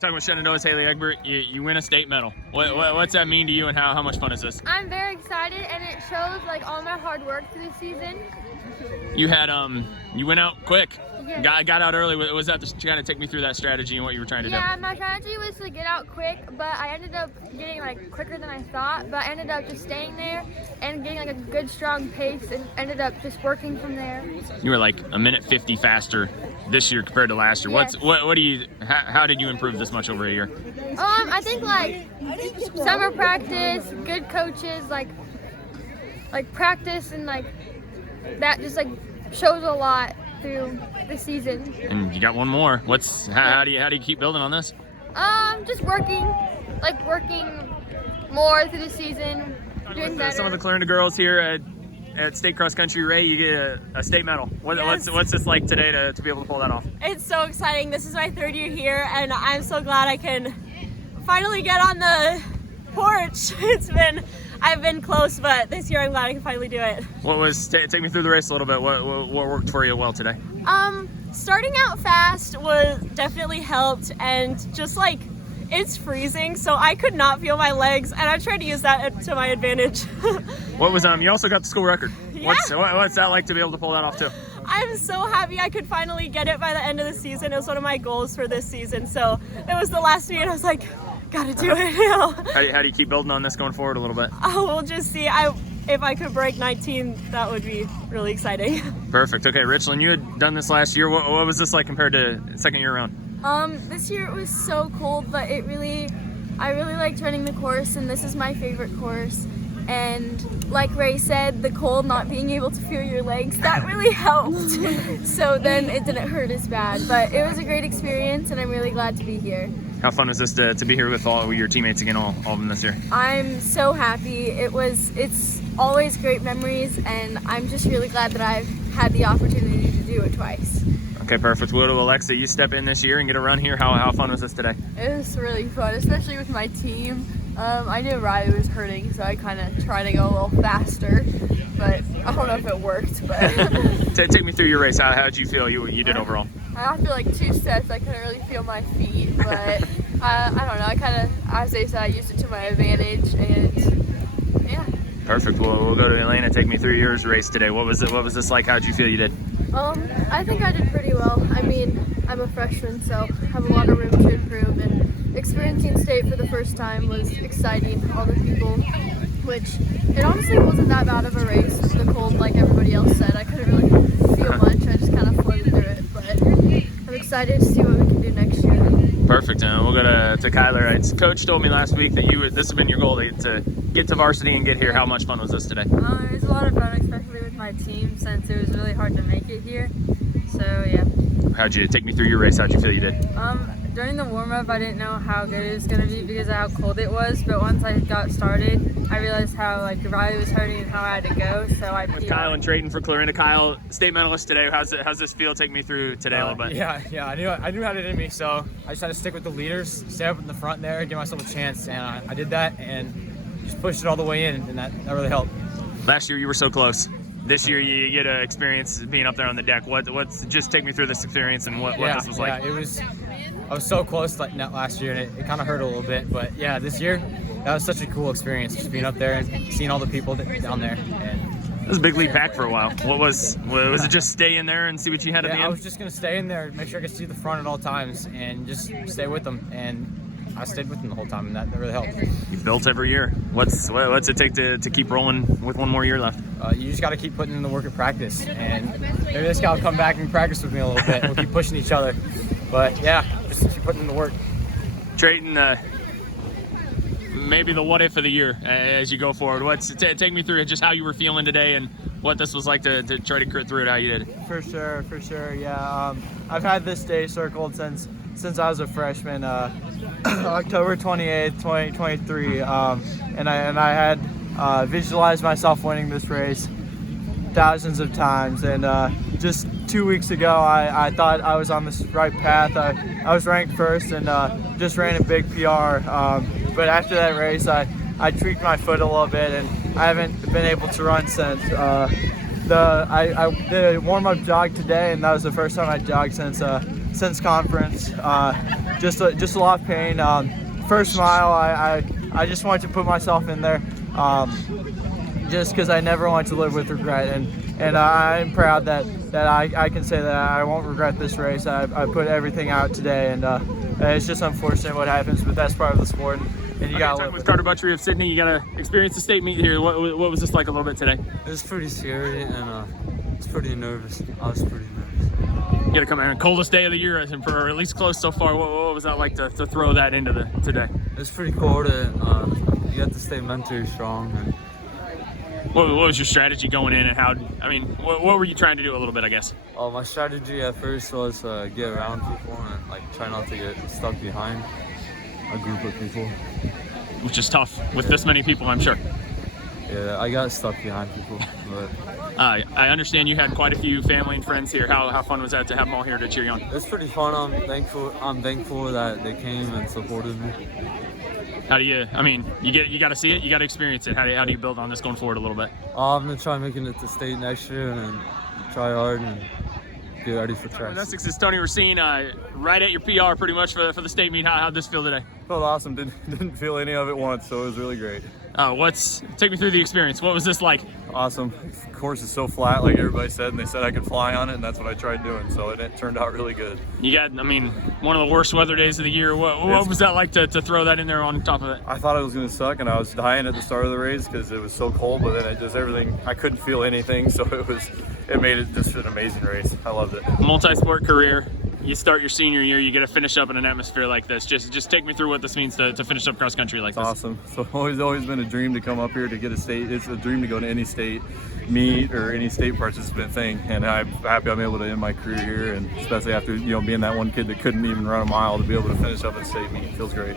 Talking with Shenandoah's Haley Egbert, you win a state medal. What's that mean to you, and how much fun is this? I'm very excited, and it shows like all my hard work through the season. You had you went out quick. Yeah. Got out early. Was that just kind of take me through that strategy and what you were trying to do? Yeah, my strategy was to get out quick, but I ended up getting like quicker than I thought. But I ended up just staying there and getting like a good strong pace, and ended up just working from there. You were like a minute 50 faster this year compared to last year. Yes. What do you? How did you improve this much over a year? I think like summer practice, good coaches, like practice, and like that just like shows a lot through the season. And you got one more. How do you keep building on this? Just working more through the season, doing better. Some of the Clarinda girls here at State Cross Country, Ray, you get a state medal. Yes. What's this like today to be able to pull that off? It's so exciting. This is my third year here, and I'm so glad I can finally get on the porch. I've been close, but this year I'm glad I can finally do it. Take me through the race a little bit. What worked for you well today? Starting out fast was definitely helped, and just like it's freezing, so I could not feel my legs, and I tried to use that to my advantage. You also got the school record. Yeah. What's that like to be able to pull that off too? I'm so happy I could finally get it by the end of the season. It was one of my goals for this season, so it was the last meet, and I was like, gotta do it now. How do you keep building on this going forward a little bit? Oh, we'll just see. If I could break 19, that would be really exciting. Perfect. Okay, Richland, you had done this last year. What was this like compared to second year around? This year it was so cold, but I really liked running the course, and this is my favorite course. And like Ray said, the cold, not being able to feel your legs, that really helped. So then it didn't hurt as bad, but it was a great experience, and I'm really glad to be here. How fun was this to be here with all your teammates again, all of them this year? I'm so happy. It's always great memories, and I'm just really glad that I've had the opportunity to do it twice. Okay, perfect. Well, Alexa, you step in this year and get a run here. How fun was this today? It was really fun, especially with my team. I knew Riley was hurting, so I kind of tried to go a little faster, but I don't know if it worked. But Take me through your race. How did you feel you did overall? after like 2 sets, I couldn't really feel my feet, but I don't know. As they said, I used it to my advantage, and yeah. Perfect. Well, we'll go to Elena. Take me through yours race today. What was this like? How did you feel you did? I think I did pretty well. I mean, I'm a freshman, so I have a lot of room to improve, and experiencing state for the first time was exciting. All the people, which it honestly wasn't that bad of a race. The cold, like everybody else said, I couldn't really feel much. I just kind of floated through it, but I'm excited to see what we can do next year. Perfect. And we'll go to Kyler. Coach told me last week that this has been your goal to get to varsity and get here. How much fun was this today? It was a lot of fun, especially with my team, since it was really hard to make it here. So yeah. How'd you take me through your race? How'd you feel you did? During the warm-up, I didn't know how good it was going to be because of how cold it was. But once I got started, I realized how Riley was hurting and how I had to go. So I With Kyle and Trayton for Clarinda. Kyle, state medalist today. How's this feel? Take me through today a little bit. Yeah. I knew how it in me, so I just had to stick with the leaders, stay up in the front there, give myself a chance, and I did that and just pushed it all the way in, and that really helped. Last year you were so close. This year you get to experience being up there on the deck. Just take me through this experience and what this was like. I was so close last year, and it kind of hurt a little bit, but yeah, this year that was such a cool experience, just being up there and seeing all the people down there. And it was a big lead pack for a while. Was it just stay in there and see what you had at the end? I was just gonna stay in there, make sure I could see the front at all times, and just stay with them. And I stayed with them the whole time, and that really helped. You built every year. What's it take to keep rolling with one more year left? You just got to keep putting in the work at practice, and maybe this guy will come back and practice with me a little bit. We'll keep pushing each other, but yeah, just keep putting in the work. Trayton, maybe the what if of the year as you go forward. Take me through just how you were feeling today and what this was like to try to crit through it, how you did. For sure, yeah. I've had this day circled since I was a freshman, October 28th, 2023, and I had visualized myself winning this race thousands of times, and just 2 weeks ago I thought I was on this right path. I was ranked first and just ran a big PR, but after that race I tweaked my foot a little bit, and I haven't been able to run since. I did a warm-up jog today, and that was the first time I jogged since since conference. Just a lot of pain. First mile, I just wanted to put myself in there, just because I never want to live with regret, and I'm proud that I can say that I won't regret this race. I put everything out today, and it's just unfortunate what happens, but that's part of the sport. And you got with Carter Butchery of Sydney. You got to experience the state meet here. What was this like a little bit today? It was pretty scary and it's pretty nervous. I was pretty nervous. You got to come here. Coldest day of the year, or at least close so far. What was that like to throw that into today? It was pretty cold and you have to stay mentally strong. And What was your strategy going in, and what were you trying to do a little bit, I guess? my strategy at first was get around people and like try not to get stuck behind a group of people. Which is tough with this many people, I'm sure. Yeah, I got stuck behind people, but I understand you had quite a few family and friends here. How fun was that to have them all here to cheer you on? it's pretty fun. I'm thankful that they came and supported me. How do you got to see it, you got to experience it. How do you build on this going forward a little bit? I'm gonna try making it to state next year and try hard and get ready for tracks. Essex is Tony Racine, right at your PR pretty much for the state meet. How'd this feel today? Felt awesome. Didn't feel any of it once, so it was really great. Take me through the experience. What was this like? Awesome. The course is so flat, like everybody said, and they said I could fly on it, and that's what I tried doing. So it turned out really good. You got, one of the worst weather days of the year. What was that like to throw that in there on top of it? I thought it was going to suck, and I was dying at the start of the race because it was so cold. But then it just everything. I couldn't feel anything, so it made it just an amazing race. I loved it. Multi-sport career. You start your senior year, you get to finish up in an atmosphere like this. Just take me through what this means to finish up cross country like this. Awesome. So always been a dream to come up here to get a state. It's a dream to go to any state meet or any state participant thing, and I'm happy I'm able to end my career here, and especially after being that one kid that couldn't even run a mile, to be able to finish up at state meet feels great.